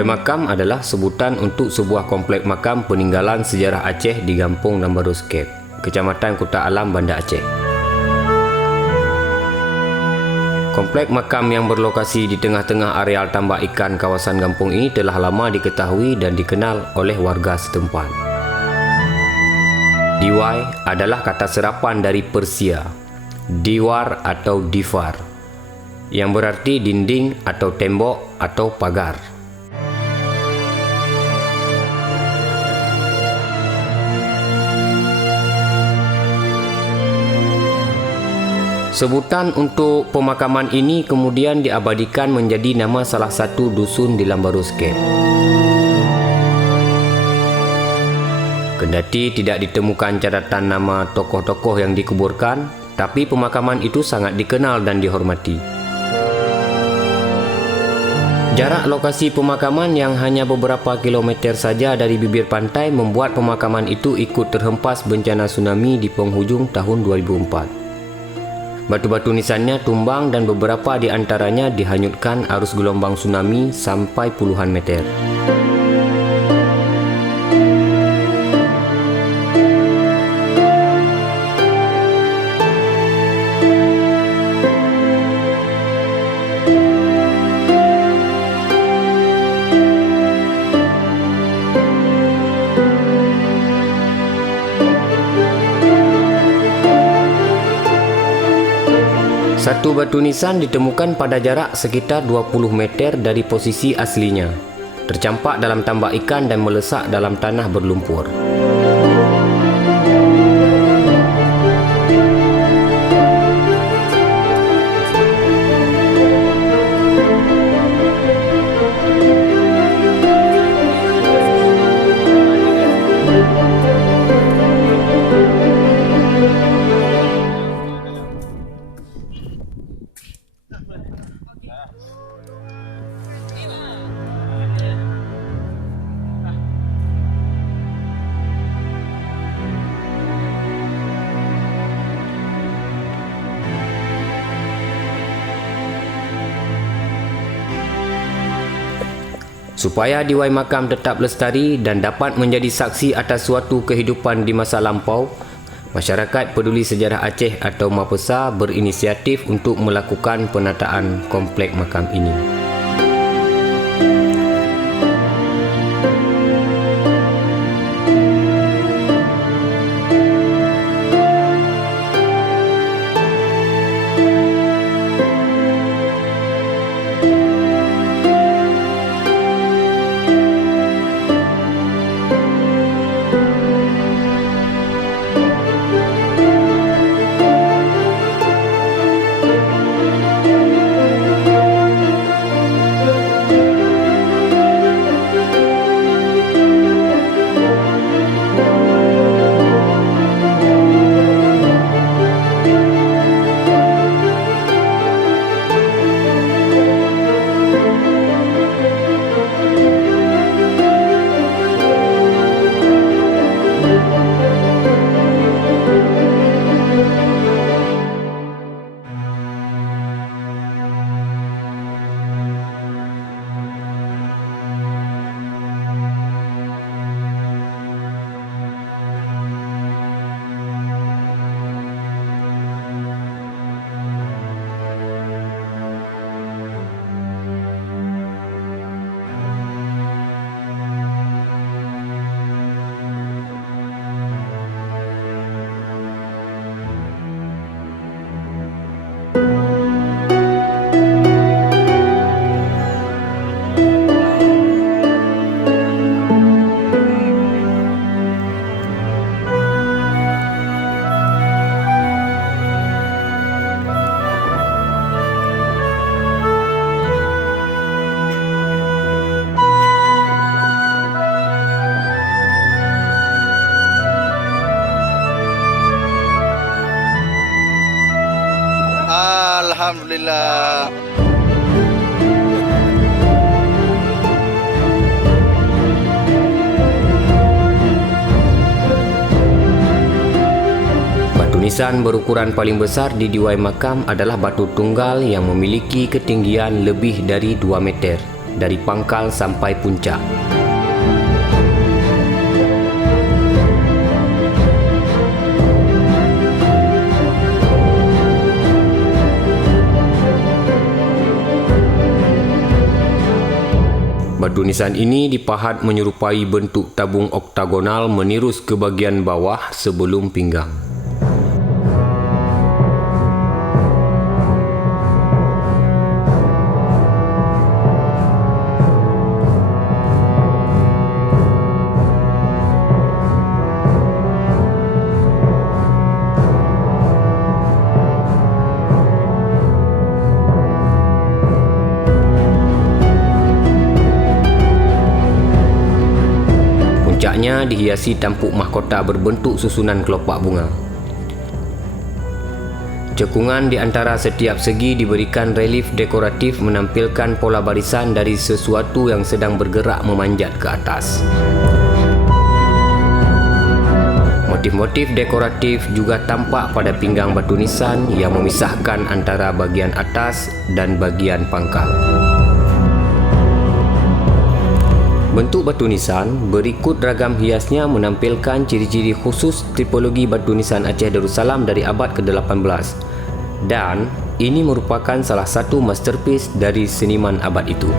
Diwai Makam adalah sebutan untuk sebuah komplek makam peninggalan sejarah Aceh di Kampung Lambaros Kep, Kecamatan Kota Alam, Banda Aceh. Komplek makam yang berlokasi di tengah-tengah areal tambak ikan kawasan kampung ini telah lama diketahui dan dikenal oleh warga setempat. Diwai adalah kata serapan dari Persia, diwar atau difar, yang berarti dinding atau tembok atau pagar. Sebutan untuk pemakaman ini kemudian diabadikan menjadi nama salah satu dusun di Lambaros Kep. Kendati tidak ditemukan catatan nama tokoh-tokoh yang dikuburkan, tapi pemakaman itu sangat dikenal dan dihormati. Jarak lokasi pemakaman yang hanya beberapa kilometer saja dari bibir pantai membuat pemakaman itu ikut terhempas bencana tsunami di penghujung tahun 2004. Batu-batu nisannya tumbang dan beberapa di antaranya dihanyutkan arus gelombang tsunami sampai puluhan meter. Satu batu nisan ditemukan pada jarak sekitar 20 meter dari posisi aslinya, tercampak dalam tambak ikan dan melesak dalam tanah berlumpur. Supaya Diwai Makam tetap lestari dan dapat menjadi saksi atas suatu kehidupan di masa lampau, masyarakat peduli sejarah Aceh atau MAPESA berinisiatif untuk melakukan penataan komplek makam ini. Alhamdulillah. Batu nisan berukuran paling besar di Diwai Makam adalah batu tunggal yang memiliki ketinggian lebih dari 2 meter dari pangkal sampai puncak. Batu nisan ini dipahat menyerupai bentuk tabung oktagonal menirus ke bahagian bawah sebelum pinggang. Puncaknya dihiasi tampuk mahkota berbentuk susunan kelopak bunga. Cekungan di antara setiap segi diberikan relief dekoratif menampilkan pola barisan dari sesuatu yang sedang bergerak memanjat ke atas. Motif-motif dekoratif juga tampak pada pinggang batu nisan yang memisahkan antara bagian atas dan bagian pangkal. Bentuk batu nisan berikut ragam hiasnya menampilkan ciri-ciri khusus tipologi batu nisan Aceh Darussalam dari abad ke-18 dan ini merupakan salah satu masterpiece dari seniman abad itu.